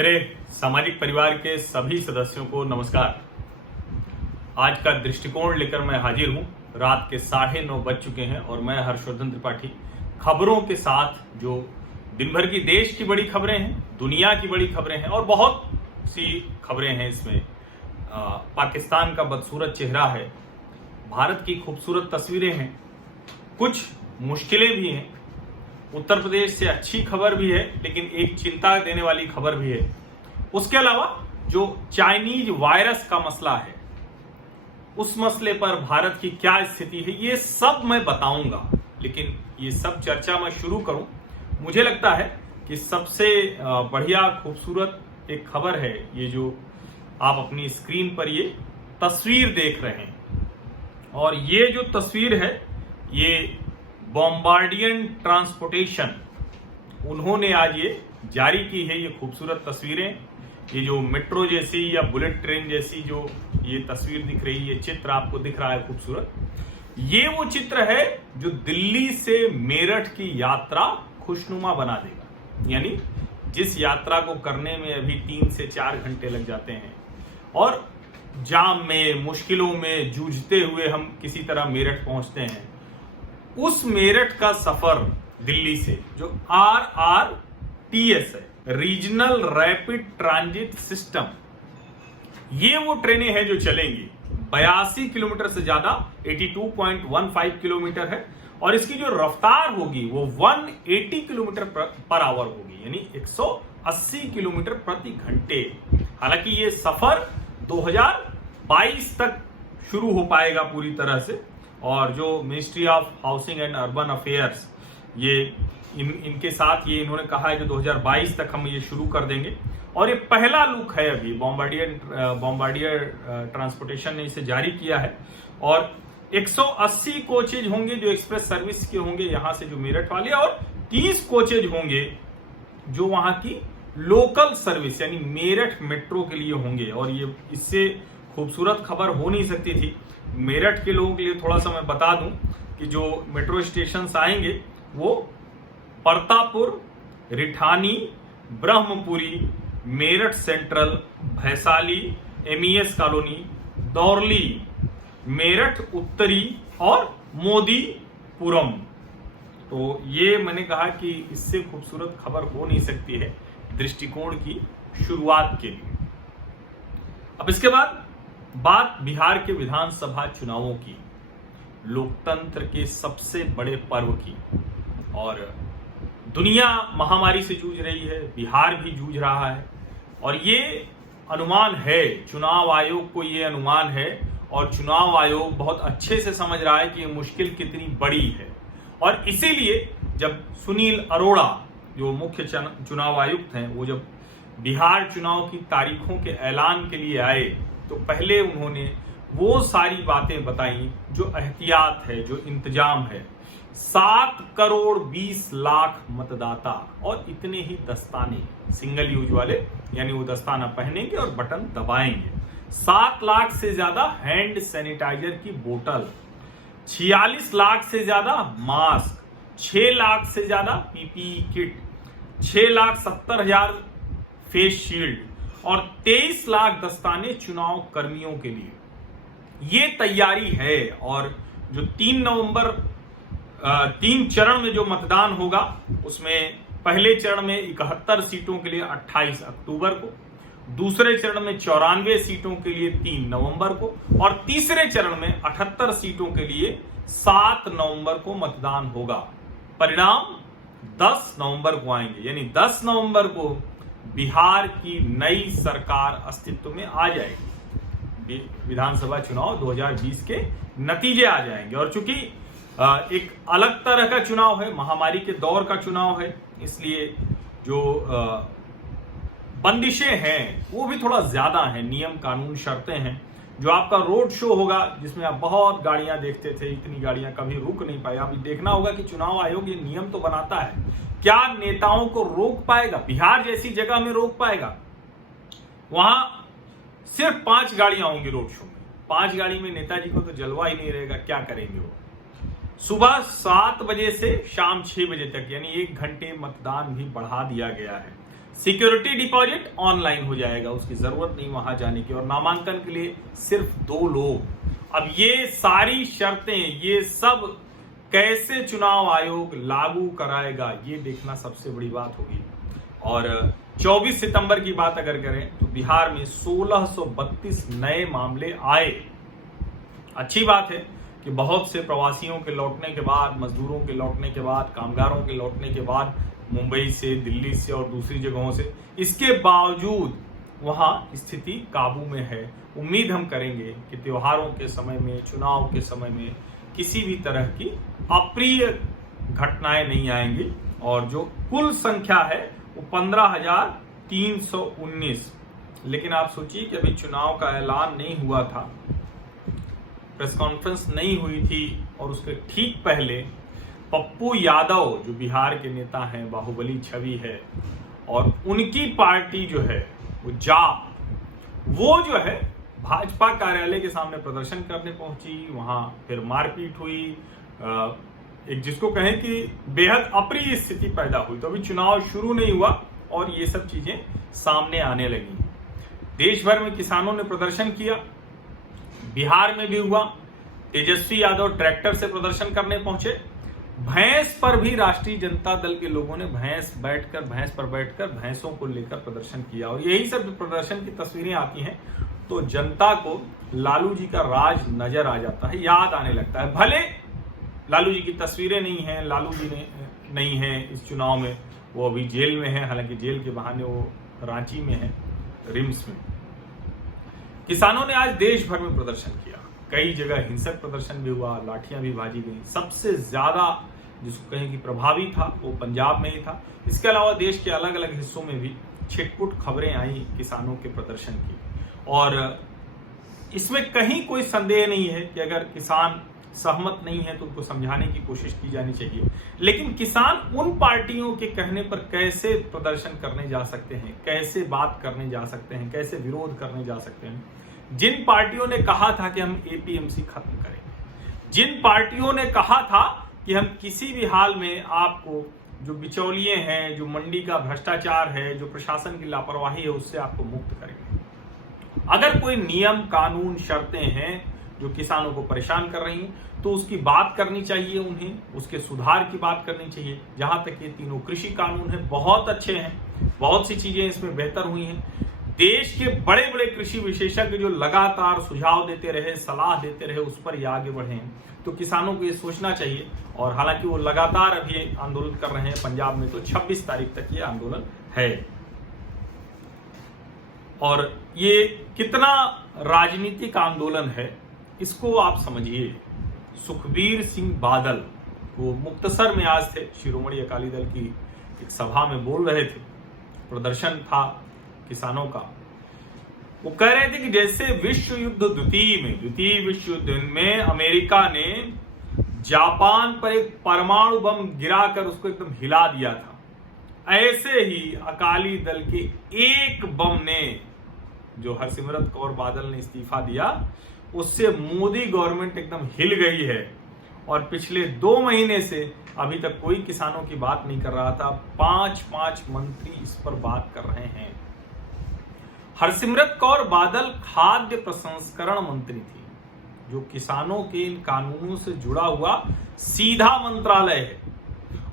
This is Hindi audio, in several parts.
मेरे सामाजिक परिवार के सभी सदस्यों को नमस्कार। आज का दृष्टिकोण लेकर मैं हाजिर हूं। रात के 9:30 बज चुके हैं और मैं हर्षवर्धन त्रिपाठी खबरों के साथ, जो दिन भर की देश की बड़ी खबरें हैं, दुनिया की बड़ी खबरें हैं और बहुत सी खबरें हैं। इसमें पाकिस्तान का बदसूरत चेहरा है, भारत की खूबसूरत तस्वीरें हैं, कुछ मुश्किलें भी हैं, उत्तर प्रदेश से अच्छी खबर भी है लेकिन एक चिंता देने वाली खबर भी है। उसके अलावा जो चाइनीज वायरस का मसला है, उस मसले पर भारत की क्या स्थिति है, ये सब मैं बताऊंगा। लेकिन ये सब चर्चा मैं शुरू करूं, मुझे लगता है कि सबसे बढ़िया खूबसूरत एक खबर है ये जो आप अपनी स्क्रीन पर ये तस्वीर देख रहे हैं। और ये जो तस्वीर है, ये बॉम्बार्डियर ट्रांसपोर्टेशन उन्होंने आज ये जारी की है। ये खूबसूरत तस्वीरें, ये जो मेट्रो जैसी या बुलेट ट्रेन जैसी जो ये तस्वीर दिख रही है, ये चित्र आपको दिख रहा है खूबसूरत, ये वो चित्र है जो दिल्ली से मेरठ की यात्रा खुशनुमा बना देगा। यानी जिस यात्रा को करने में अभी 3 से 4 घंटे लग जाते हैं और जाम में, मुश्किलों में जूझते हुए हम किसी तरह मेरठ पहुंचते हैं, उस मेरठ का सफर दिल्ली से जो RRTS है, रीजनल रैपिड ट्रांजिट सिस्टम, ये वो ट्रेनें हैं जो चलेंगी। 82 किलोमीटर से ज्यादा, 82.15 किलोमीटर है और इसकी जो रफ्तार होगी वो 180 किलोमीटर पर आवर होगी, यानी 180 किलोमीटर प्रति घंटे। हालांकि ये सफर 2022 तक शुरू हो पाएगा पूरी तरह से, और जो ministry of housing and urban affairs, ये इनके साथ ये इन्होंने कहा है कि 2022 तक हम ये शुरू कर देंगे। और ये पहला लुक है, अभी बॉम्बार्डियर ट्रांसपोर्टेशन ने इसे जारी किया है। और 180 कोचेज होंगे जो एक्सप्रेस सर्विस के होंगे यहां से, जो मेरठ वाले, और 30 कोचेज होंगे जो वहां की लोकल सर्विस यानी मेरठ मेट्रो के लिए होंगे। और ये इससे खूबसूरत खबर हो नहीं सकती थी। मेरठ के लोगों के लिए थोड़ा सा मैं बता दूं कि जो मेट्रो स्टेशन आएंगे वो Partapur, Rithani, Brahmpuri, Meerut central, Bhaisali, MES colony, Daurli, Meerut उत्तरी और मोदीपुरम। तो ये मैंने कहा कि इससे खूबसूरत खबर हो नहीं सकती है दृष्टिकोण की शुरुआत के लिए। अब इसके बाद बात बिहार के विधानसभा चुनावों की, लोकतंत्र के सबसे बड़े पर्व की। और दुनिया महामारी से जूझ रही है, बिहार भी जूझ रहा है, और ये अनुमान है, चुनाव आयोग को ये अनुमान है, और चुनाव आयोग बहुत अच्छे से समझ रहा है कि ये मुश्किल कितनी बड़ी है। और इसीलिए जब सुनील अरोड़ा, जो मुख्य चुनाव आयुक्त हैं, वो जब बिहार चुनाव की तारीखों के ऐलान के लिए आए, तो पहले उन्होंने वो सारी बातें बताई जो एहतियात है, जो इंतजाम है। 7 करोड़ 20 लाख मतदाता और इतने ही दस्ताने, सिंगल यूज वाले, यानी वो दस्ताना पहनेंगे और बटन दबाएंगे। 7 लाख से ज्यादा हैंड सैनिटाइजर की बोतल, 46 लाख से ज्यादा मास्क, 6 लाख से ज्यादा PPE किट, 6,70,000 फेस शील्ड और 23 लाख दस्ताने चुनाव कर्मियों के लिए। ये तैयारी है। और जो 3 चरण में जो मतदान होगा, उसमें पहले चरण में 71 सीटों के लिए 28 अक्टूबर को, दूसरे चरण में 94 सीटों के लिए 3 नवंबर को, और तीसरे चरण में 78 सीटों के लिए 7 नवंबर को मतदान होगा। परिणाम 10 नवंबर को आएंगे, यानी 10 नवंबर को बिहार की नई सरकार अस्तित्व में आ जाएगी। विधानसभा चुनाव 2020 के नतीजे आ जाएंगे। और चूंकि एक अलग तरह का चुनाव है, महामारी के दौर का चुनाव है, इसलिए जो बंदिशें हैं वो भी थोड़ा ज्यादा हैं, नियम कानून शर्तें हैं। जो आपका रोड शो होगा, जिसमें आप बहुत गाड़ियां देखते थे, इतनी गाड़ियां कभी रुक नहीं पाई। अभी देखना होगा कि चुनाव आयोग ये नियम तो बनाता है, क्या नेताओं को रोक पाएगा? बिहार जैसी जगह में रोक पाएगा? वहां सिर्फ 5 गाड़ियां होंगी रोड शो में, 5 गाड़ी में नेताजी को तो जलवा ही नहीं रहेगा, क्या करेंगे वो? सुबह 7 बजे से शाम 6 बजे तक, यानी 1 घंटे मतदान भी बढ़ा दिया गया है। सिक्योरिटी डिपॉजिट ऑनलाइन हो जाएगा, उसकी जरूरत नहीं वहां जाने की, और नामांकन के लिए सिर्फ 2 लोग। अब ये सारी शर्तें, ये सब कैसे चुनाव आयोग लागू कराएगा, ये देखना सबसे बड़ी बात होगी। और 24 सितंबर की बात अगर करें तो बिहार में 1632 नए मामले आए। अच्छी बात है कि बहुत से प्रवासियों के लौटने के बाद, मजदूरों के लौटने के बाद, कामगारों के लौटने के बाद, मुंबई से, दिल्ली से और दूसरी जगहों से, इसके बावजूद वहां स्थिति काबू में है। उम्मीद हम करेंगे कि त्योहारों के समय में, चुनाव के समय में किसी भी तरह की अप्रिय घटनाएं नहीं आएंगी। और जो कुल संख्या है वो 15,319। लेकिन आप सोचिए कि अभी चुनाव का ऐलान नहीं हुआ था, प्रेस कॉन्फ्रेंस नहीं हुई थी, और उसके ठीक पहले पप्पू यादव जो बिहार के नेता हैं, बाहुबली छवि है, और उनकी पार्टी जो है वो जाप, वो जो है भाजपा कार्यालय के सामने प्रदर्शन करने पहुंची। वहां फिर मारपीट हुई, एक जिसको कहें कि बेहद अप्रिय स्थिति पैदा हुई। तो अभी चुनाव शुरू नहीं हुआ और ये सब चीजें सामने आने लगी। देश भर में किसानों ने प्रदर्शन किया, बिहार में भी हुआ। तेजस्वी यादव ट्रैक्टर से प्रदर्शन करने पहुंचे। भैंस पर भी राष्ट्रीय जनता दल के लोगों ने भैंस पर बैठकर भैंसों को लेकर प्रदर्शन किया। और यही सब प्रदर्शन की तस्वीरें आती हैं तो जनता को लालू जी का राज नजर आ जाता है, याद आने लगता है। भले लालू जी की तस्वीरें नहीं हैं, लालू जी ने नहीं है इस चुनाव में, वो अभी जेल में है, हालांकि जेल के बहाने वो रांची में है, रिम्स में। किसानों ने आज देश भर में प्रदर्शन किया, कई जगह हिंसक प्रदर्शन भी हुआ, लाठियां भी बाजी गई। सबसे ज्यादा जिसको कहें कि प्रभावी था वो पंजाब में ही था। इसके अलावा देश के अलग अलग हिस्सों में भी छिटपुट खबरें आई किसानों के प्रदर्शन की। और इसमें कहीं कोई संदेह नहीं है कि अगर किसान सहमत नहीं है तो उनको समझाने की कोशिश की जानी चाहिए। लेकिन किसान उन पार्टियों के कहने पर कैसे प्रदर्शन करने जा सकते हैं, कैसे बात करने जा सकते हैं, कैसे विरोध करने जा सकते हैं, जिन पार्टियों ने कहा था कि हम एपीएमसी खत्म करेंगे, जिन पार्टियों ने कहा था कि हम किसी भी हाल में आपको, जो बिचौलिए हैं, जो मंडी का भ्रष्टाचार है, जो प्रशासन की लापरवाही है, उससे आपको मुक्त करेंगे। अगर कोई नियम, कानून, शर्तें हैं जो किसानों को परेशान कर रही हैं तो उसकी बात करनी चाहिए, उन्हें उसके सुधार की बात करनी चाहिए। जहां तक ये तीनों कृषि कानून है, बहुत अच्छे हैं, बहुत सी चीजें इसमें बेहतर हुई हैं। देश के बड़े बड़े कृषि विशेषज्ञ जो लगातार सुझाव देते रहे, सलाह देते रहे, उस पर ये आगे बढ़े हैं। तो किसानों को ये सोचना चाहिए। और हालांकि वो लगातार अभी आंदोलन कर रहे हैं, पंजाब में तो 26 तारीख तक ये आंदोलन है। और ये कितना राजनीतिक आंदोलन है इसको आप समझिए। सुखबीर सिंह बादल वो मुक्तसर में आज थे, शिरोमणि अकाली दल की एक सभा में बोल रहे थे, प्रदर्शन था किसानों का। वो कह रहे थे कि जैसे विश्व युद्ध द्वितीय विश्व युद्ध में अमेरिका ने जापान पर एक परमाणु बम गिराकर उसको एकदम हिला दिया था, ऐसे ही अकाली दल के एक बम ने, जो हरसिमरत कौर बादल ने इस्तीफा दिया, उससे मोदी गवर्नमेंट एकदम हिल गई है। और पिछले 2 महीने से अभी तक कोई किसानों की बात नहीं कर रहा था। 5 मंत्री इस पर बात कर रहे हैं। हरसिमरत कौर बादल खाद्य प्रसंस्करण मंत्री थी, जो किसानों के इन कानूनों से जुड़ा हुआ सीधा मंत्रालय है।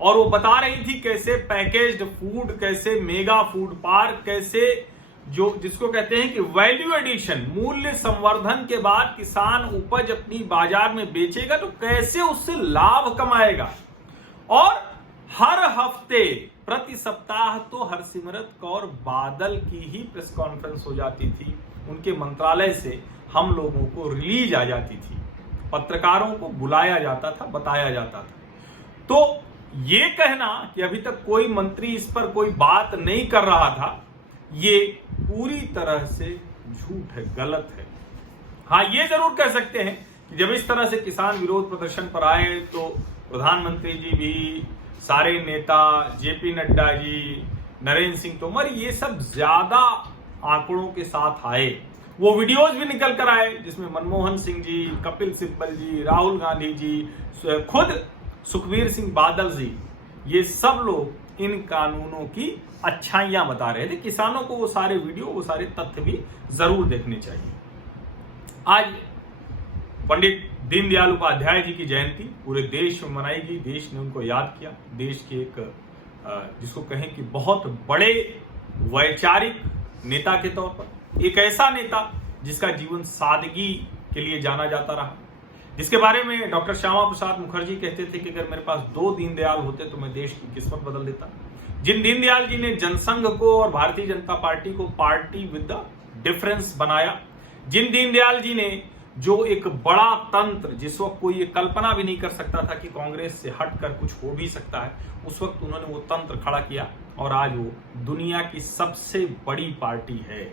और वो बता रही थी कैसे पैकेज्ड फूड, कैसे मेगा फूड पार्क, कैसे जो जिसको कहते हैं कि वैल्यू एडिशन, मूल्य संवर्धन के बाद किसान उपज अपनी बाजार में बेचेगा तो कैसे उससे लाभ कमाएगा। और हर हफ्ते, प्रति सप्ताह तो हरसिमरत कौर बादल की ही प्रेस कॉन्फ्रेंस हो जाती थी, उनके मंत्रालय से हम लोगों को रिलीज आ जाती थी, पत्रकारों को बुलाया जाता था, बताया जाता था। तो ये कहना कि अभी तक कोई मंत्री इस पर कोई बात नहीं कर रहा था, ये पूरी तरह से झूठ है, गलत है। हाँ, ये जरूर कह सकते हैं कि जब इस तरह से किसान विरोध प्रदर्शन पर आए तो प्रधानमंत्री जी भी, सारे नेता, जेपी नड्डा जी, नरेंद्र सिंह तोमर, ये सब ज्यादा आंकड़ों के साथ आए। वो वीडियोज भी निकल कर आए जिसमें मनमोहन सिंह जी, कपिल सिब्बल जी, राहुल गांधी जी, खुद सुखबीर सिंह बादल जी, ये सब लोग इन कानूनों की अच्छाइयां बता रहे थे। किसानों को वो सारे वीडियो, वो सारे तथ्य भी जरूर देखने चाहिए। आज पंडित दीनदयाल उपाध्याय जी की जयंती पूरे देश में मनाई गई। देश ने उनको याद किया। देश के एक जिसको कहें कि बहुत बड़े वैचारिक नेता के तौर पर, एक ऐसा नेता जिसका जीवन सादगी के लिए जाना जाता रहा, जिसके बारे में डॉक्टर श्यामा प्रसाद मुखर्जी कहते थे कि अगर मेरे पास 2 दीनदयाल होते तो मैं देश की किस्मत बदल देता। जिन दीनदयाल जी ने जनसंघ को और भारतीय जनता पार्टी को पार्टी विद द डिफरेंस बनाया, जिन दीनदयाल जी ने जो एक बड़ा तंत्र, जिस वक्त कोई ये कल्पना भी नहीं कर सकता था कि कांग्रेस से हटकर कुछ हो भी सकता है, उस वक्त उन्होंने वो तंत्र खड़ा किया और आज वो दुनिया की सबसे बड़ी पार्टी है।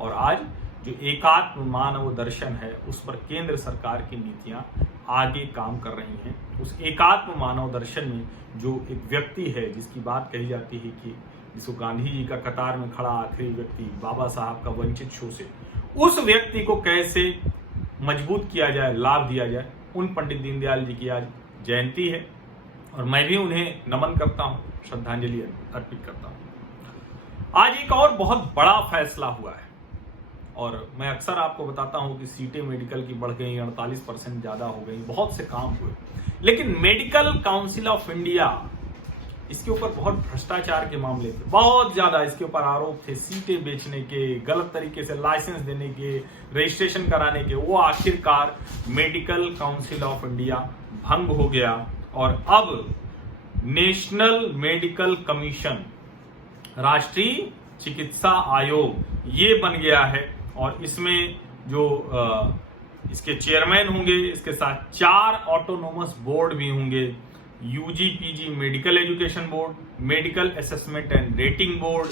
और आज जो एकात्म मानव दर्शन है उस पर केंद्र सरकार की नीतियां आगे काम कर रही हैं। उस एकात्म मानव दर्शन में जो एक व्यक्ति है जिसकी बात कही जाती है कि जिसको गांधी जी का कतार में खड़ा आखिरी व्यक्ति, बाबा साहब का वंचित शोषित, उस व्यक्ति को कैसे मजबूत किया जाए, लाभ दिया जाए, उन पंडित दीनदयाल जी की आज जयंती है और मैं भी उन्हें नमन करता हूं, श्रद्धांजलि अर्पित करता हूं। आज एक और बहुत बड़ा फैसला हुआ है और मैं अक्सर आपको बताता हूं कि सीटें मेडिकल की बढ़ गई, 48% ज्यादा हो गई, बहुत से काम हुए, लेकिन मेडिकल काउंसिल ऑफ इंडिया, इसके ऊपर बहुत भ्रष्टाचार के मामले थे, बहुत ज्यादा इसके ऊपर आरोप थे, सीटें बेचने के, गलत तरीके से लाइसेंस देने के, रजिस्ट्रेशन कराने के। वो आखिरकार मेडिकल काउंसिल ऑफ इंडिया भंग हो गया और अब नेशनल मेडिकल कमीशन, राष्ट्रीय चिकित्सा आयोग, ये बन गया है और इसमें जो इसके चेयरमैन होंगे, इसके साथ 4 ऑटोनोमस बोर्ड भी होंगे, UG PG medical education board, medical assessment and rating board,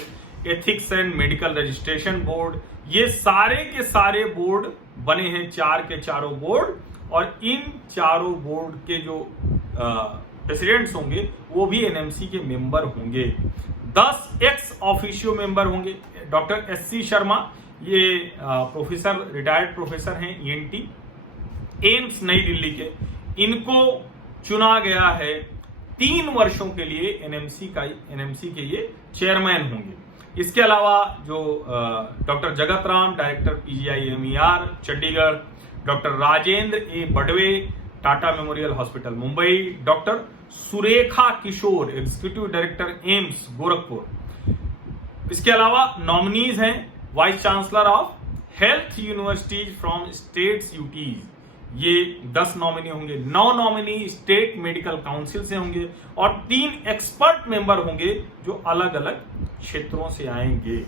ethics and medical registration board, ये सारे के सारे बोर्ड बने हैं, 4 के चारों बोर्ड। और इन चारों बोर्ड के जो प्रेसिडेंट्स होंगे वो भी एनएमसी के मेंबर होंगे। 10 एक्स ऑफिशियो मेंबर होंगे। डॉक्टर एससी शर्मा, ये प्रोफेसर, रिटायर्ड प्रोफेसर हैं ईएनटी, एम्स नई दिल्ली के, इनको चुना गया है 3 वर्षों के लिए एनएमसी के ये चेयरमैन होंगे। इसके अलावा जो doctor Jagat Ram, director PGIMER Chandigarh, doctor Rajendra A Badwe, Tata memorial hospital Mumbai, doctor Surekha Kishore, executive director AIIMS Gorakhpur. इसके अलावा नॉमिनीज हैं vice chancellor of health universities from states UTs, ये 10 नॉमिनी होंगे। 9 नॉमिनी स्टेट मेडिकल काउंसिल से होंगे और 3 एक्सपर्ट मेंबर होंगे जो अलग अलग क्षेत्रों से आएंगे।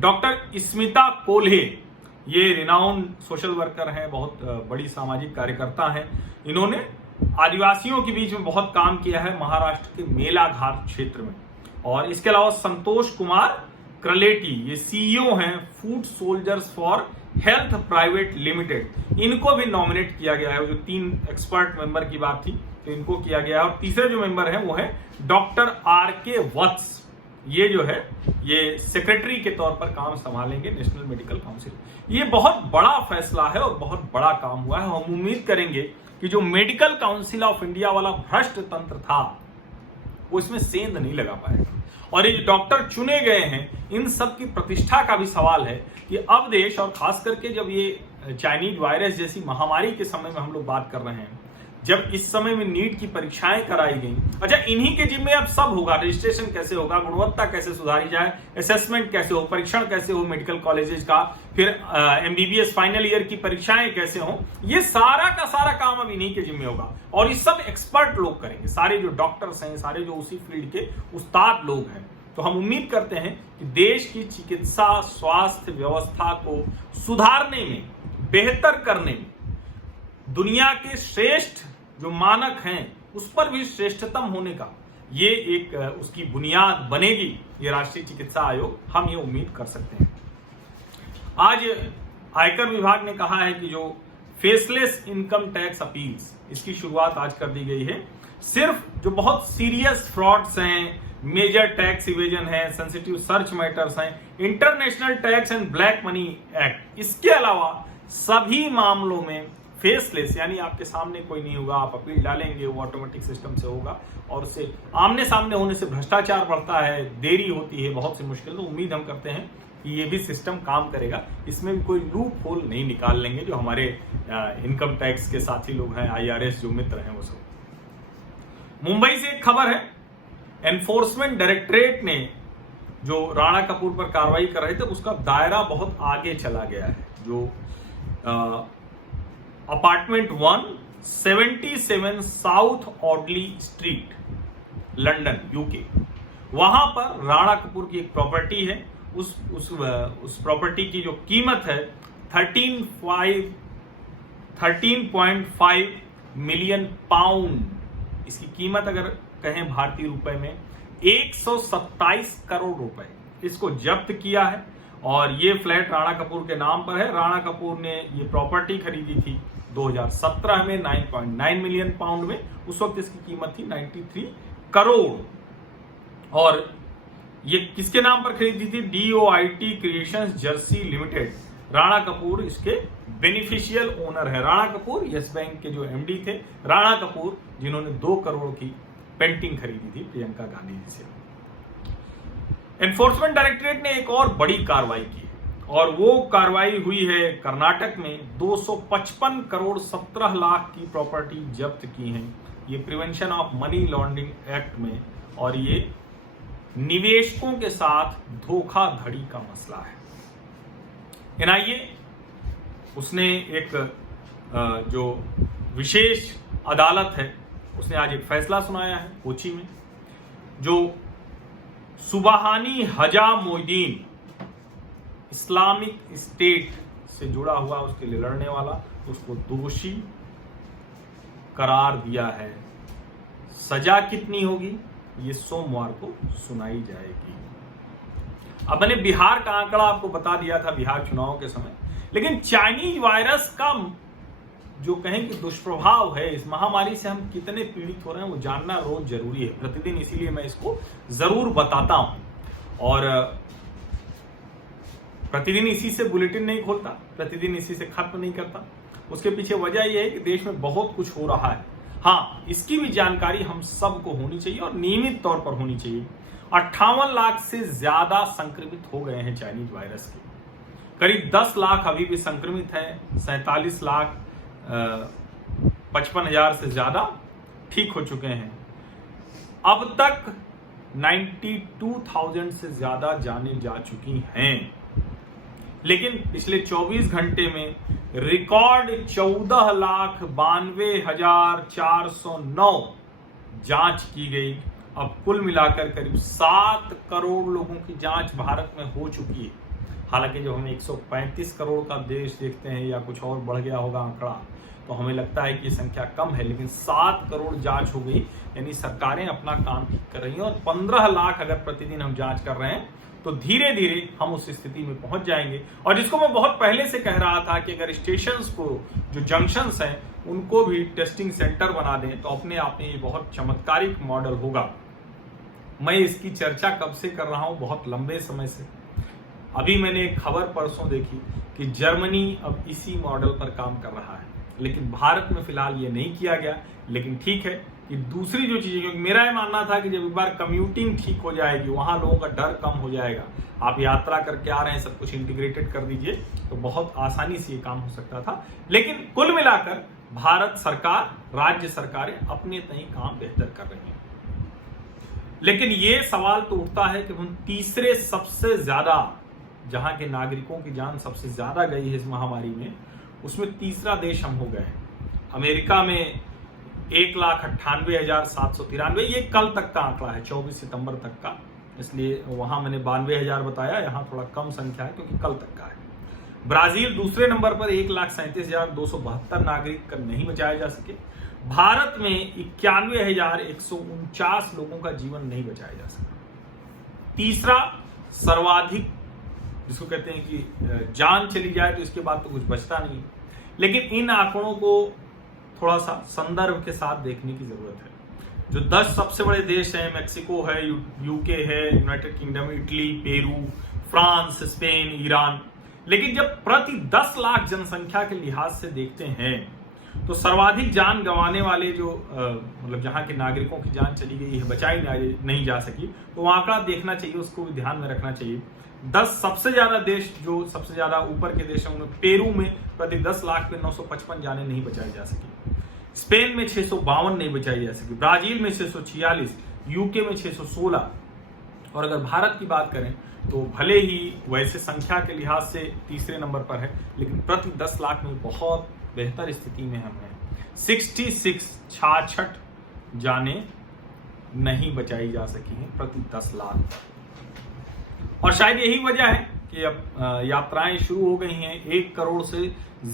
डॉक्टर स्मिता कोल्हे, ये रिनाउंड सोशल वर्कर हैं, बहुत बड़ी सामाजिक कार्यकर्ता हैं। इन्होंने आदिवासियों के बीच में बहुत काम किया है महाराष्ट्र के मेलाघाट क्षेत्र में। और इसके अलावा संतोष कुमार क्रलेटी, ये सीईओ हैं food soldiers for health private limited, इनको भी नॉमिनेट किया गया है। जो 3 एक्सपर्ट मेंबर की बात थी तो इनको किया गया है। और तीसरे जो मेंबर हैं वो है डॉक्टर आरके वत्स, ये जो है ये सेक्रेटरी के तौर पर काम संभालेंगे नेशनल मेडिकल काउंसिल। ये बहुत बड़ा फैसला है और बहुत बड़ा काम हुआ है। हम उम्मीद करेंगे कि जो मेडिकल काउंसिल ऑफ इंडिया वाला भ्रष्ट तंत्र था वो इसमें सेंध नहीं लगा पाएगा। और ये डॉक्टर चुने गए हैं, इन सब की प्रतिष्ठा का भी सवाल है कि अब देश, और खास करके जब ये चाइनीज वायरस जैसी महामारी के समय में हम लोग बात कर रहे हैं, जब इस समय में नीट की परीक्षाएं कराई गई, अच्छा इन्हीं के जिम्मे अब सब होगा, रजिस्ट्रेशन कैसे होगा, गुणवत्ता कैसे सुधारी जाए, असेसमेंट कैसे हो, परीक्षण कैसे हो मेडिकल कॉलेजेस का, फिर एमबीबीएस फाइनल ईयर की परीक्षाएं कैसे हो, ये सारा का सारा काम अब इन्हीं के जिम्मे होगा। और ये सब एक्सपर्ट लोग करेंगे, सारे जो डॉक्टर्स हैं, सारे जो उसी फील्ड के उस्ताद लोग हैं। तो हम उम्मीद करते हैं कि देश की चिकित्सा स्वास्थ्य व्यवस्था को सुधारने में, बेहतर करने में, दुनिया के श्रेष्ठ जो मानक हैं उस पर भी श्रेष्ठतम होने का ये एक उसकी बुनियाद बनेगी ये राष्ट्रीय चिकित्सा आयोग, हम ये उम्मीद कर सकते हैं। आज आयकर विभाग ने कहा है कि जो फेसलेस इनकम टैक्स अपील्स, इसकी शुरुआत आज कर दी गई है। सिर्फ जो बहुत सीरियस फ्रॉड्स हैं, मेजर टैक्स इवेजन है, सेंसिटिव सर्च मैटर्स हैं, international tax and black money act, इसके अलावा सभी मामलों में फेसलेस, यानी आपके सामने कोई नहीं होगा, आप अपील डालेंगे वो ऑटोमेटिक सिस्टम से होगा, और उससे आमने सामने होने से भ्रष्टाचार बढ़ता है, देरी होती है, बहुत सी मुश्किल। तो उम्मीद हम करते हैं कि ये भी सिस्टम काम करेगा, इसमें भी कोई लूप होल नहीं निकाल लेंगे जो हमारे इनकम टैक्स के साथी लोग हैं, IRS जो मित्र हैं वो सब। मुंबई से एक खबर है, एनफोर्समेंट डायरेक्टरेट ने जो राणा कपूर पर कार्रवाई कर रहे थे उसका दायरा बहुत आगे चला गया है। जो apartment 177 south oddly street, London, UK, वहां पर राणा कपूर की एक प्रॉपर्टी है। उस प्रॉपर्टी की जो कीमत है 13.5 मिलियन पाउंड, इसकी कीमत अगर कहें भारतीय रुपए में 127 करोड़ रुपए, इसको जब्त किया है। और ये फ्लैट राणा कपूर के नाम पर है। राणा कपूर ने ये प्रॉपर्टी खरीदी थी 2017 में 9.9 मिलियन पाउंड में, उस वक्त इसकी कीमत थी 93 करोड़। और ये किसके नाम पर खरीदी थी? DOIT creations Jersey limited. Rana Kapoor इसके बेनिफिशियल ओनर है। राणा कपूर यस बैंक के जो MD थे, राणा कपूर जिन्होंने 2 करोड़ की पेंटिंग खरीदी थी प्रियंका गांधी जी से। एनफोर्समेंट डायरेक्टरेट ने एक और बड़ी कार्रवाई की, और वो कार्रवाई हुई है कर्नाटक में। 255 करोड़ 17 लाख की प्रॉपर्टी जब्त की है। ये prevention of money laundering act में, और ये निवेशकों के साथ धोखाधड़ी का मसला है। NIA उसने एक जो विशेष अदालत है उसने आज एक फैसला सुनाया है कोची में। जो सुबहानी हजा मोइदीन इस्लामिक स्टेट से जुड़ा हुआ, उसके लिए लड़ने वाला, उसको दोषी करार दिया है। सजा कितनी होगी ये सोमवार को सुनाई जाएगी। अब मैंने बिहार का आंकड़ा आपको बता दिया था बिहार चुनाव के समय, लेकिन चाइनीज वायरस का जो कहें कि दुष्प्रभाव है, इस महामारी से हम कितने पीड़ित हो रहे हैं वो जानना रोज जरूरी है प्रतिदिन, इसीलिए मैं इसको जरूर बताता हूं। और प्रतिदिन इसी से बुलेटिन नहीं खोलता, प्रतिदिन इसी से खत्म नहीं करता। उसके पीछे वजह यह है कि देश में बहुत कुछ हो रहा है। हाँ, इसकी भी जानकारी हम सबको होनी चाहिए और नियमित तौर पर होनी चाहिए। 58 लाख से ज्यादा संक्रमित हो गए हैं चाइनीज वायरस के, करीब 10 लाख अभी भी संक्रमित हैं, 47 लाख 55,000 से ज्यादा ठीक हो चुके हैं। अब तक 92,000 से ज्यादा जानें जा चुकी हैं। लेकिन पिछले 24 घंटे में रिकॉर्ड 14,92,409 जांच की गई। अब कुल मिलाकर करीब 7 करोड़ लोगों की जांच भारत में हो चुकी है। हालांकि जब हम 135 करोड़ का देश देखते हैं या कुछ और बढ़ गया होगा आंकड़ा, तो हमें लगता है कि संख्या कम है, लेकिन 7 करोड़ जांच हो गई, यानी सरकारें अपना काम ठीक कर रही हैं। और 15 लाख अगर प्रतिदिन हम जांच कर रहे हैं तो धीरे धीरे हम उस स्थिति में पहुंच जाएंगे। और जिसको मैं बहुत पहले से कह रहा था कि अगर स्टेशंस को, जो जंक्शंस हैं, उनको भी टेस्टिंग सेंटर बना दें तो अपने आप में ये बहुत चमत्कारिक मॉडल होगा। मैं इसकी चर्चा कब से कर रहा हूं, बहुत लंबे समय से। अभी मैंने एक खबर परसों देखी कि जर्मनी अब इसी मॉडल पर काम कर रहा है, लेकिन भारत में फिलहाल ये नहीं किया गया। लेकिन ठीक है कि दूसरी जो चीजें, क्योंकि मेरा ये मानना था कि जब एक बार कम्यूटिंग ठीक हो जाएगी, वहां लोगों का डर कम हो जाएगा, आप यात्रा करके आ रहे हैं, सब कुछ इंटीग्रेटेड कर दीजिए तो बहुत आसानी से ये काम हो सकता था। लेकिन कुल मिलाकर भारत सरकार, राज्य सरकारें अपने तय काम बेहतर कर रही हैं। लेकिन ये सवाल तो उठता है कि हम तीसरे सबसे ज्यादा, जहां के नागरिकों की जान सबसे ज्यादा गई है इस महामारी में, उसमें तीसरा देश हम हो गए हैं। अमेरिका में 1,98,793, ये कल तक का आंकड़ा है, 24 सितंबर तक का, इसलिए वहां मैंने 92,000 बताया, यहां थोड़ा कम संख्या है क्योंकि कल तक का है। ब्राजील दूसरे नंबर पर 1,37,272 नागरिक नहीं बचाए जा सके। भारत में 91,149 लोगों का जीवन नहीं बचाया जा सका। तीसरा सर्वाधिक, जिसको कहते हैं कि जान चली जाए तो इसके बाद तो कुछ बचता नहीं। लेकिन इन आंकड़ों को थोड़ा सा संदर्भ के साथ देखने की जरूरत है। जो 10 सबसे बड़े देश हैं, मेक्सिको है, यूके है, United kingdom, Italy, Peru, France, Spain, Iran, लेकिन जब प्रति 10 लाख जनसंख्या के लिहाज से देखते हैं तो सर्वाधिक जान गंवाने वाले जो मतलब जहां के नागरिकों की जान चली गई है, बचाई नहीं जा सकी, तो वो आंकड़ा देखना चाहिए, उसको भी ध्यान में रखना चाहिए। 10 सबसे ज्यादा देश, जो सबसे ज्यादा ऊपर के देश हैं, उनमें पेरू में प्रति 10 लाख पे 955 जानें नहीं बचाई जा सकी, स्पेन में 652 नहीं बचाई जा सकी, ब्राजील में 646, यूके में 616। और अगर भारत की बात करें तो भले ही वैसे संख्या के लिहाज से तीसरे नंबर पर है, लेकिन प्रति 10 लाख में बहुत बेहतर स्थिति में हम हैं। 66 जाने नहीं बचाई जा सकी हैं प्रति 10 लाख। और शायद यही वजह है कि अब यात्राएं शुरू हो गई हैं। 1 करोड़ से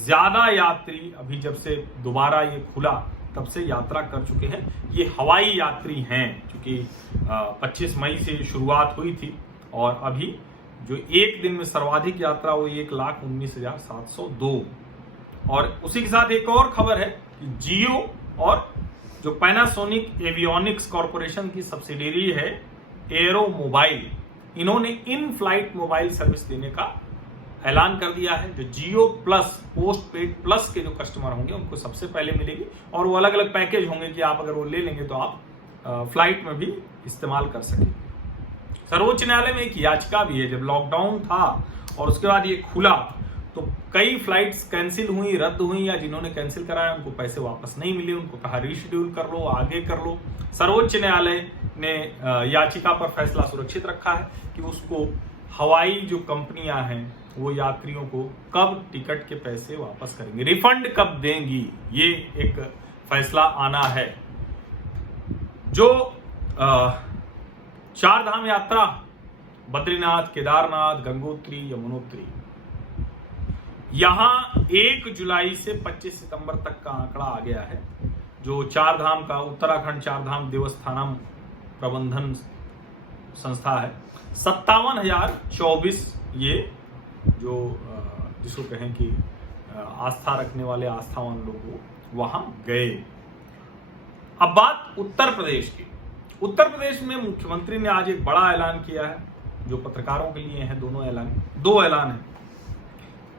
ज्यादा यात्री अभी जब से दोबारा ये खुला तब से यात्रा कर चुके हैं। ये हवाई यात्री हैं, क्योंकि 25 मई से शुरुआत हुई थी और अभी जो एक दिन में सर्वाधिक यात्रा वो 1,19,702। और उसी के साथ एक और खबर है कि जियो और जो पैनासोनिक एवियोनिक्स कॉर्पोरेशन की सब्सिडियरी है एरो मोबाइल, इन्होंने इन फ्लाइट मोबाइल सर्विस देने का ऐलान कर दिया है। जो जियो प्लस पोस्ट पेड प्लस के जो कस्टमर होंगे उनको सबसे पहले मिलेगी, और वो अलग अलग पैकेज होंगे कि आप अगर वो ले लेंगे तो आप फ्लाइट में भी इस्तेमाल कर सकें। सर्वोच्च न्यायालय में एक याचिका भी है। जब लॉकडाउन था और उसके बाद ये खुला तो कई फ्लाइट्स कैंसिल हुई, रद्द हुई, या जिन्होंने कैंसिल कराया उनको पैसे वापस नहीं मिले, उनको कहा रीशेड्यूल कर लो, आगे कर लो। सर्वोच्च न्यायालय ने याचिका पर फैसला सुरक्षित रखा है कि उसको हवाई जो कंपनियां हैं वो यात्रियों को कब टिकट के पैसे वापस करेंगी, रिफंड कब देंगी, ये एक फैसला आना है। जो 4 धाम यात्रा बद्रीनाथ, केदारनाथ, गंगोत्री, यमुनोत्री, यहां 1 जुलाई से 25 सितंबर तक का आंकड़ा आ गया है। जो 4 धाम का उत्तराखंड 4 धाम देवस्थानम प्रबंधन संस्था है, 57,024 ये जो जिसको कहें कि आस्था रखने वाले आस्थावान लोग वहां गए। अब बात उत्तर प्रदेश की। उत्तर प्रदेश में मुख्यमंत्री ने आज एक बड़ा ऐलान किया है, जो पत्रकारों के लिए है। दो ऐलान है।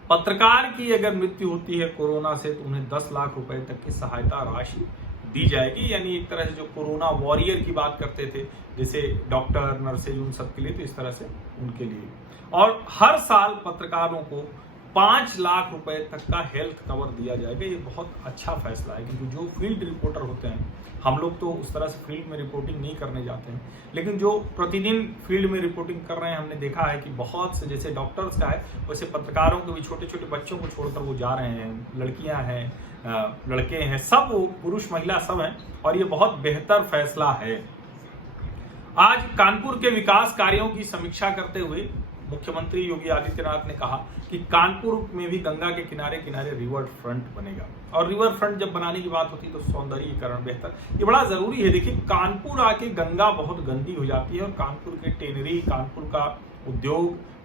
पत्रकार की अगर मृत्यु होती है कोरोना से तो उन्हें 10 लाख रुपए तक की सहायता राशि दी जाएगी, यानी एक तरह से जो कोरोना वॉरियर की बात करते थे, जैसे डॉक्टर, नर्सेज, उन सब के लिए, तो इस तरह से उनके लिए। और हर साल पत्रकारों को 5 लाख रुपए तक का हेल्थ कवर दिया जाएगा। ये बहुत अच्छा फैसला है, क्योंकि जो फील्ड रिपोर्टर होते हैं, हम लोग तो उस तरह से फील्ड में रिपोर्टिंग नहीं करने जाते हैं, लेकिन जो प्रतिदिन फील्ड में रिपोर्टिंग कर रहे हैं, हमने देखा है कि बहुत से, जैसे डॉक्टर्स का है वैसे पत्रकारों के भी, छोटे छोटे बच्चों को छोड़कर वो जा रहे हैं, लड़कियां हैं, लड़के हैं, सब वो पुरुष महिला सब हैं, और ये बहुत बेहतर फैसला है। आज कानपुर के विकास कार्यों की समीक्षा करते हुए मुख्यमंत्री योगी आदित्यनाथ ने कहा कि कानपुर में भी गंगा के किनारे किनारे रिवर फ्रंट बनेगा। और रिवर फ्रंट जब बनाने की बात होती है तो सौंदर्यीकरण बेहतर, ये बड़ा जरूरी है। देखिए, कानपुर आके गंगा बहुत गंदी हो जाती है, और कानपुर के टेनरी, कानपुर का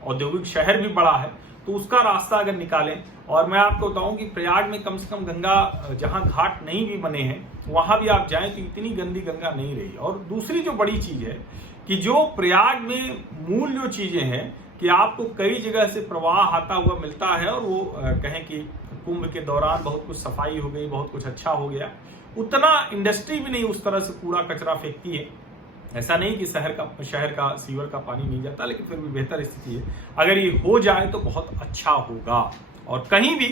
औद्योगिक शहर भी बड़ा है, तो उसका रास्ता अगर निकालें। और मैं आपको बताऊं कि प्रयाग में कम से कम गंगा, जहां घाट नहीं भी बने हैं वहां भी आप जाएं तो इतनी गंदी गंगा नहीं रही। और दूसरी जो बड़ी चीज है कि जो प्रयाग में मूल जो चीजें हैं कि आपको कई जगह से प्रवाह आता हुआ मिलता है, और वो कहें कि कुंभ के दौरान बहुत कुछ सफाई हो गई, बहुत कुछ अच्छा हो गया। उतना इंडस्ट्री भी नहीं उस तरह से कूड़ा कचरा फेंकती है। ऐसा नहीं कि शहर का सीवर का पानी नहीं जाता, लेकिन फिर भी बेहतर स्थिति है। अगर ये हो जाए तो बहुत अच्छा होगा। और कहीं भी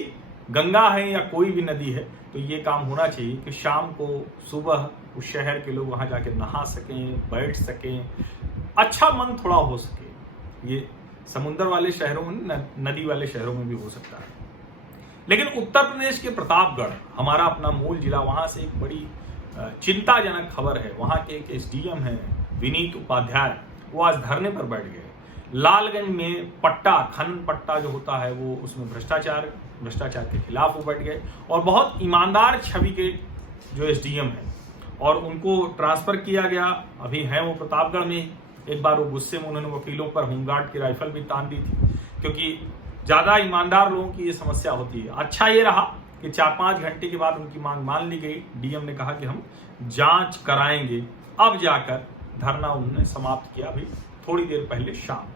गंगा है या कोई भी नदी है तो ये काम होना चाहिए कि शाम को, सुबह उस शहर के लोग वहां जाके नहा सकें, बैठ सकें, अच्छा मन थोड़ा हो सके। ये समुद्र वाले शहरों में, नदी वाले शहरों में भी हो सकता है। लेकिन उत्तर प्रदेश के प्रतापगढ़, हमारा अपना मूल जिला, वहां से एक बड़ी चिंताजनक खबर है। वहां के एक एसडीएम है विनीत उपाध्याय, वो आज धरने पर बैठ गए। लालगंज में पट्टा, खनन पट्टा जो होता है, वो उसमें भ्रष्टाचार के खिलाफ वो बैठ गए, और बहुत ईमानदार छवि के जो एसडीएम है, और उनको ट्रांसफर किया गया। अभी है वो प्रतापगढ़ में। एक बार वो गुस्से में उन्होंने वकीलों पर होमगार्ड की राइफल भी तान दी थी, क्योंकि ज्यादा ईमानदार लोगों की ये समस्या होती है। अच्छा ये रहा कि 4-5 घंटे के बाद उनकी मांग मान ली गई। डीएम ने कहा कि हम जांच कराएंगे। अब जाकर धरना उन्होंने समाप्त किया, अभी थोड़ी देर पहले शाम।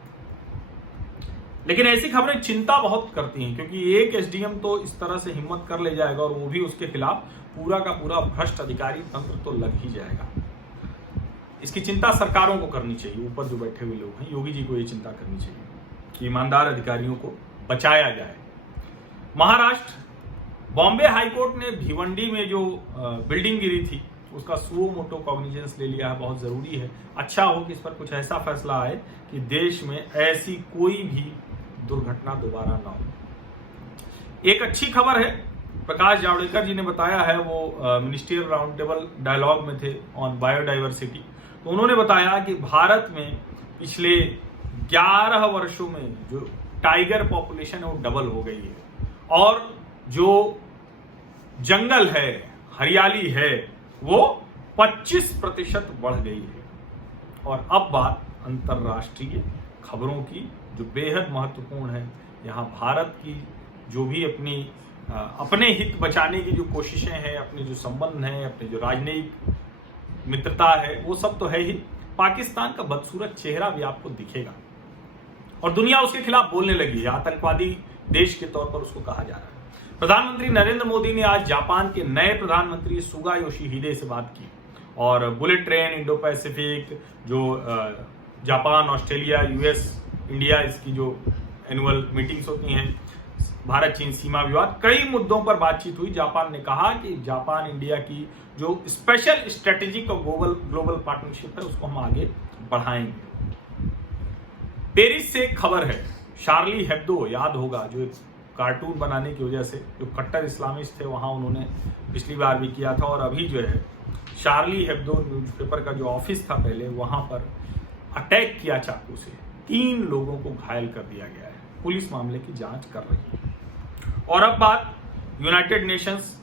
लेकिन ऐसी खबरें चिंता बहुत करती हैं, क्योंकि एक एसडीएम तो इस तरह से हिम्मत कर ले जाएगा और वो भी उसके खिलाफ पूरा का पूरा भ्रष्ट अधिकारी तंत्र तो लग ही जाएगा। इसकी चिंता सरकारों को करनी चाहिए, ऊपर जो बैठे हुए लोग हैं, योगी जी को ये चिंता करनी चाहिए कि ईमानदार अधिकारियों को बचाया जाए। महाराष्ट्र बॉम्बे हाईकोर्ट ने भिवंडी में जो बिल्डिंग गिरी थी उसका सुओ मोटो कॉग्निजेंस ले लिया है। बहुत जरूरी है, अच्छा हो कि इस पर कुछ ऐसा फैसला आए कि देश में ऐसी कोई भी दुर्घटना दोबारा ना हो। एक अच्छी खबर है, प्रकाश जावड़ेकर जी ने बताया है, वो मिनिस्ट्रियल राउंड टेबल डायलॉग में थे ऑन बायोडाइवर्सिटी, तो उन्होंने बताया कि भारत में पिछले 11 वर्षों में जो टाइगर पॉपुलेशन है वो डबल हो गई है और जो जंगल है, हरियाली है, वो 25% बढ़ गई है। और अब बात अंतर्राष्ट्रीय खबरों की जो बेहद महत्वपूर्ण है। यहाँ भारत की जो भी अपने हित बचाने की जो कोशिशें हैं, अपने जो संबंध हैं, अपने जो राजनयिक मित्रता है, वो सब तो है ही। पाकिस्तान का बदसूरत चेहरा भी आपको दिखेगा और दुनिया उसके खिलाफ बोलने लगी है। आतंकवादी देश के तौर पर उसको कहा जा रहा है। प्रधानमंत्री नरेंद्र मोदी ने आज जापान के नए प्रधानमंत्री सुगा योशिहिदे से बात की और बुलेट ट्रेन, इंडो पैसिफिक, जो जापान, ऑस्ट्रेलिया, यूएस, इंडिया, इसकी जो एनुअल मीटिंग्स होती हैं, भारत चीन सीमा विवाद, कई मुद्दों पर बातचीत हुई। जापान ने कहा कि जापान इंडिया की जो स्पेशल स्ट्रेटेजिक और ग्लोबल पार्टनरशिप है उसको हम आगे बढ़ाएंगे। पेरिस से एक खबर है, शार्ली हेब्दो, याद होगा, जो एक कार्टून बनाने की वजह से जो कट्टर इस्लामिस्ट थे वहां उन्होंने पिछली बार भी किया था और अभी जो है शार्ली हेब्दो न्यूज़पेपर का जो ऑफिस था पहले, वहां पर अटैक किया चाकू से, 3 लोगों को घायल कर दिया गया है। पुलिस मामले की जांच कर रही है। और अब बात यूनाइटेड नेशंस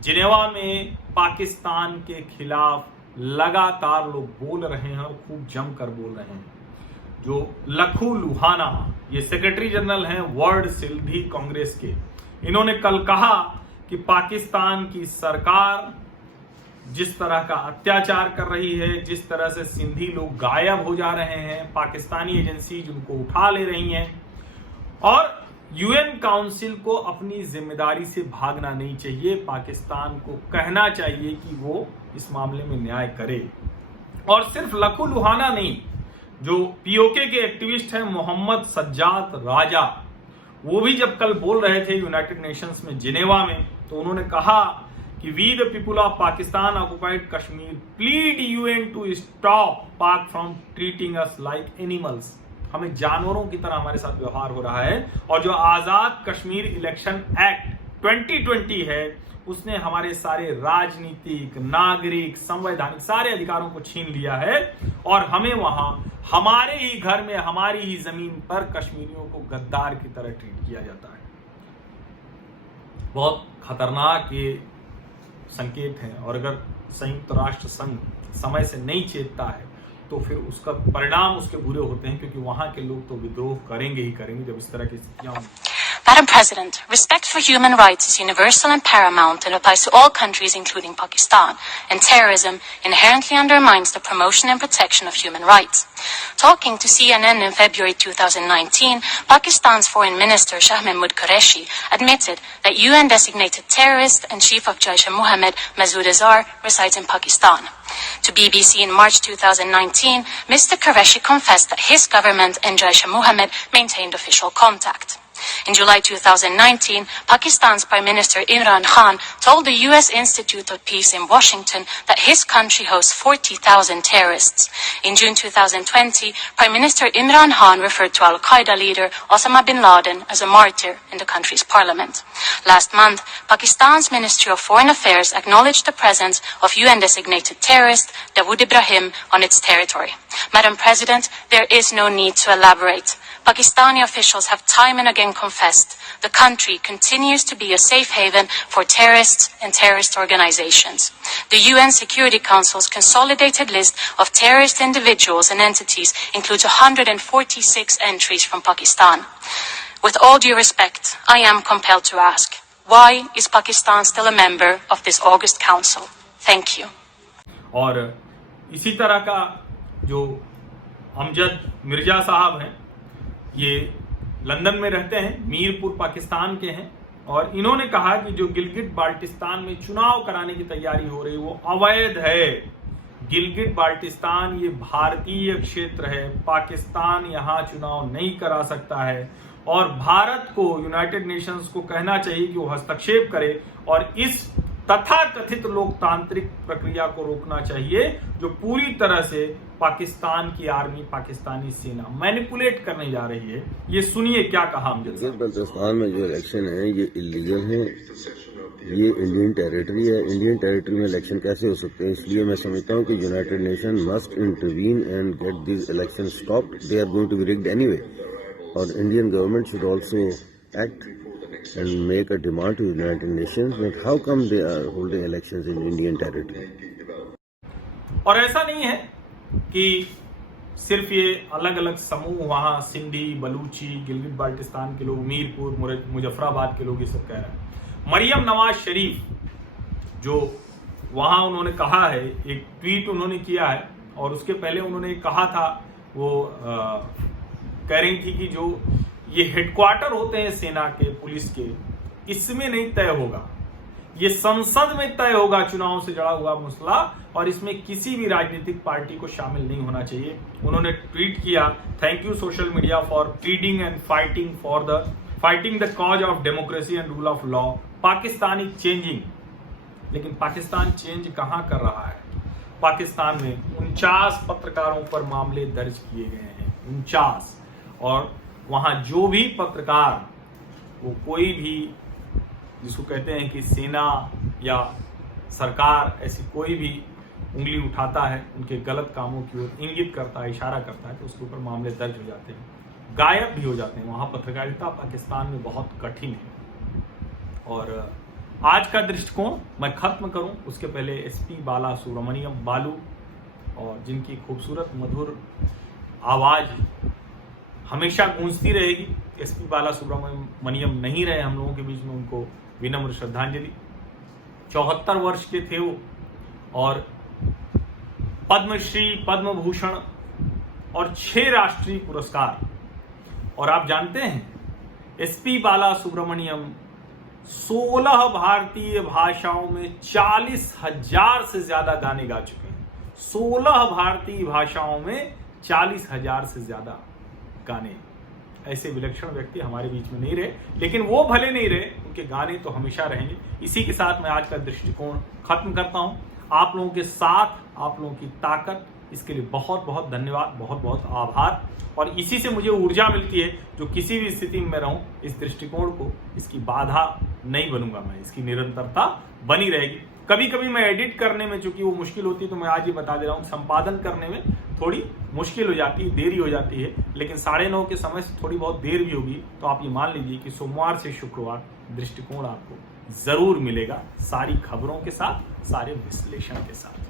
जिनेवा में पाकिस्तान के खिलाफ लगातार लोग बोल रहे हैं और खूब जमकर बोल रहे हैं। जो लखू लुहाना, ये सेक्रेटरी जनरल हैं वर्ल्ड सिंधी कांग्रेस के, इन्होंने कल कहा कि पाकिस्तान की सरकार जिस तरह का अत्याचार कर रही है, जिस तरह से सिंधी लोग गायब हो जा रहे हैं, पाकिस्तानी एजेंसी जिनको उठा ले रही हैं, और यूएन काउंसिल को अपनी जिम्मेदारी से भागना नहीं चाहिए। पाकिस्तान को कहना चाहिए कि वो इस मामले में न्याय करे। और सिर्फ लखू लुहाना नहीं, जो पीओके के एक्टिविस्ट हैं मोहम्मद सज्जाद राजा, वो भी जब कल बोल रहे थे यूनाइटेड नेशंस में जिनेवा में, तो उन्होंने कहा कि we the people of Pakistan occupied Kashmir plead UN to stop Pak from treating us like animals. हमें जानवरों की तरह हमारे साथ व्यवहार हो रहा है। और जो आजाद कश्मीर इलेक्शन एक्ट 2020 है, उसने हमारे सारे राजनीतिक, नागरिक, संवैधानिक सारे अधिकारों को छीन लिया है और हमें वहां हमारे ही घर में, हमारी ही जमीन पर कश्मीरियों को गद्दार की तरह ट्रीट किया जाता है। बहुत खतरनाक ये संकेत हैं और अगर संयुक्त राष्ट्र संघ समय से नहीं चेतता है तो फिर उसका परिणाम उसके बुरे होते हैं, क्योंकि वहां के लोग तो विद्रोह करेंगे ही करेंगे जब इस तरह की स्थितियां होंगी। Madam President, respect for human rights is universal and paramount and applies to all countries including Pakistan, and terrorism inherently undermines the promotion and protection of human rights. Talking to CNN in February 2019, Pakistan's Foreign Minister Shah Mahmood Qureshi admitted that UN-designated terrorist and chief of Jaish-e-Mohammed Masood Azhar resides in Pakistan. To BBC in March 2019, Mr. Qureshi confessed that his government and Jaish-e-Mohammed maintained official contact. In July 2019, Pakistan's Prime Minister Imran Khan told the U.S. Institute of Peace in Washington that his country hosts 40,000 terrorists. In June 2020, Prime Minister Imran Khan referred to Al-Qaeda leader Osama bin Laden as a martyr in the country's parliament. Last month, Pakistan's Ministry of Foreign Affairs acknowledged the presence of UN-designated terrorist Dawood Ibrahim on its territory. Madam President, there is no need to elaborate. Pakistani officials have time and again confessed the country continues to be a safe haven for terrorists and terrorist organizations. The UN Security Council's consolidated list of terrorist individuals and entities includes 146 entries from Pakistan. With all due respect, I am compelled to ask, why is Pakistan still a member of this August Council? Thank you. और इसी तरह का जो अमजद मिर्जा साहब हैं, ये लंदन में रहते हैं, मीरपुर पाकिस्तान के हैं, और इन्होंने कहा कि जो गिलगिट बाल्टिस्तान में चुनाव कराने की तैयारी हो रही है वो अवैध है। गिलगिट बाल्टिस्तान ये भारतीय क्षेत्र है, पाकिस्तान यहां चुनाव नहीं करा सकता है, और भारत को यूनाइटेड नेशंस को कहना चाहिए कि वो हस्तक्षेप करे और इस तथाकथित लोकतांत्रिक प्रक्रिया को रोकना चाहिए जो पूरी तरह से पाकिस्तान की आर्मी, पाकिस्तानी सेना मैनिपुलेट करने जा रही है। ये सुनिए क्या कहा अमजद साहब। बल्तिस्तान में जो इलेक्शन है ये इलीगल है, ये इंडियन टेरिटरी है। इंडियन टेरिटरी में इलेक्शन कैसे हो सकते हैं? इसलिए मैं समझता हूँ कि United Nation must intervene and get this election stopped. They are going to be rigged anyway, और Indian government should also act and make a demand to United Nations that how come they are holding elections in Indian territory. और ऐसा नहीं है कि सिर्फ ये अलग अलग समूह वहां सिंधी, बलूची, गिलगिट बाल्टिस्तान के लोग, मीरपुर, मुजफ्फराबाद के लोग ये सब कह रहे हैं। मरियम नवाज शरीफ जो वहां उन्होंने कहा है, एक ट्वीट उन्होंने किया है, और उसके पहले उन्होंने कहा था, वो कह रही थी कि जो ये हेडक्वार्टर होते हैं सेना के, पुलिस के, इसमें नहीं तय होगा, ये संसद में तय होगा चुनाव से जुड़ा हुआ मसला, और इसमें किसी भी राजनीतिक पार्टी को शामिल नहीं होना चाहिए। उन्होंने ट्वीट किया, thank you social media for pleading and fighting the cause of democracy and rule of law. Pakistan is changing, लेकिन पाकिस्तान चेंज कहां कर रहा है? पाकिस्तान में 49 पत्रकारों पर मामले दर्ज किए गए हैं, 49, और वहां जो भी पत्रकार, वो कोई भी जिसको कहते हैं कि सेना या सरकार ऐसी कोई भी उंगली उठाता है, उनके गलत कामों की ओर इंगित करता है, इशारा करता है, तो उसके ऊपर मामले दर्ज हो जाते हैं, गायब भी हो जाते हैं। वहां पत्रकारिता पाकिस्तान में बहुत कठिन है। और आज का दृष्टिकोण मैं खत्म करूं उसके पहले एसपी बाला सुब्रमण्यम बालू, और जिनकी खूबसूरत मधुर आवाज हमेशा गूंजती रहेगी, एसपी बाला सुब्रमण्यम नहीं रहे हम लोगों के बीच में, उनको विनम्र श्रद्धांजलि। 74 वर्ष के थे वो, और पद्मश्री, पद्म भूषण और 6 राष्ट्रीय पुरस्कार। और आप जानते हैं एसपी बाला सुब्रमण्यम 16 भारतीय भाषाओं में 40,000 से ज्यादा गाने गा चुके हैं। 16 भारतीय भाषाओं में 40,000 से ज्यादा गाने। ऐसे विलक्षण व्यक्ति हमारे बीच में नहीं रहे, लेकिन वो भले नहीं रहे, उनके गाने तो हमेशा रहेंगे। इसी के साथ मैं आज का दृष्टिकोण खत्म करता हूं। आप लोगों के साथ, आप लोगों की ताकत, इसके लिए बहुत बहुत धन्यवाद, बहुत बहुत आभार। और इसी से मुझे ऊर्जा मिलती है, जो किसी भी स्थिति में रहूं, इस दृष्टिकोण को, इसकी बाधा नहीं बनूंगा मैं, इसकी निरंतरता बनी रहेगी। कभी कभी मैं एडिट करने में, चूंकि वो मुश्किल होती है, तो मैं आज ही बता दे रहा हूँ, संपादन करने में थोड़ी मुश्किल हो जाती है, देरी हो जाती है, लेकिन 9:30 के समय से थोड़ी बहुत देर भी होगी, तो आप ये मान लीजिए कि सोमवार से शुक्रवार दृष्टिकोण आपको जरूर मिलेगा, सारी खबरों के साथ, सारे विश्लेषण के साथ।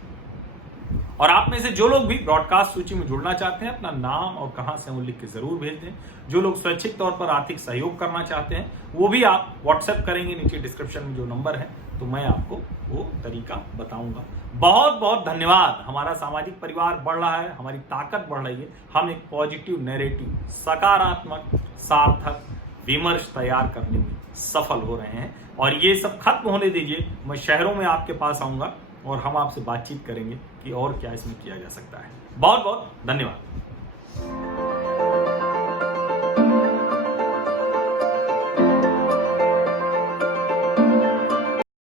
और आप में से जो लोग भी ब्रॉडकास्ट सूची में जुड़ना चाहते हैं, अपना नाम और कहां से वो लिख के जरूर भेज दें। जो लोग स्वैच्छिक तौर पर आर्थिक सहयोग करना चाहते हैं, वो भी आप व्हाट्सएप करेंगे, नीचे डिस्क्रिप्शन में जो नंबर है, तो मैं आपको वो तरीका बताऊंगा। बहुत बहुत धन्यवाद। हमारा सामाजिक परिवार बढ़ रहा है, हमारी ताकत बढ़ रही है। हम एक पॉजिटिव नैरेटिव, सकारात्मक, सार्थक विमर्श तैयार करने में सफल हो रहे हैं। और ये सब खत्म होने दीजिए, मैं शहरों में आपके पास आऊंगा और हम आपसे बातचीत करेंगे कि और क्या इसमें किया जा सकता है। बहुत बहुत धन्यवाद।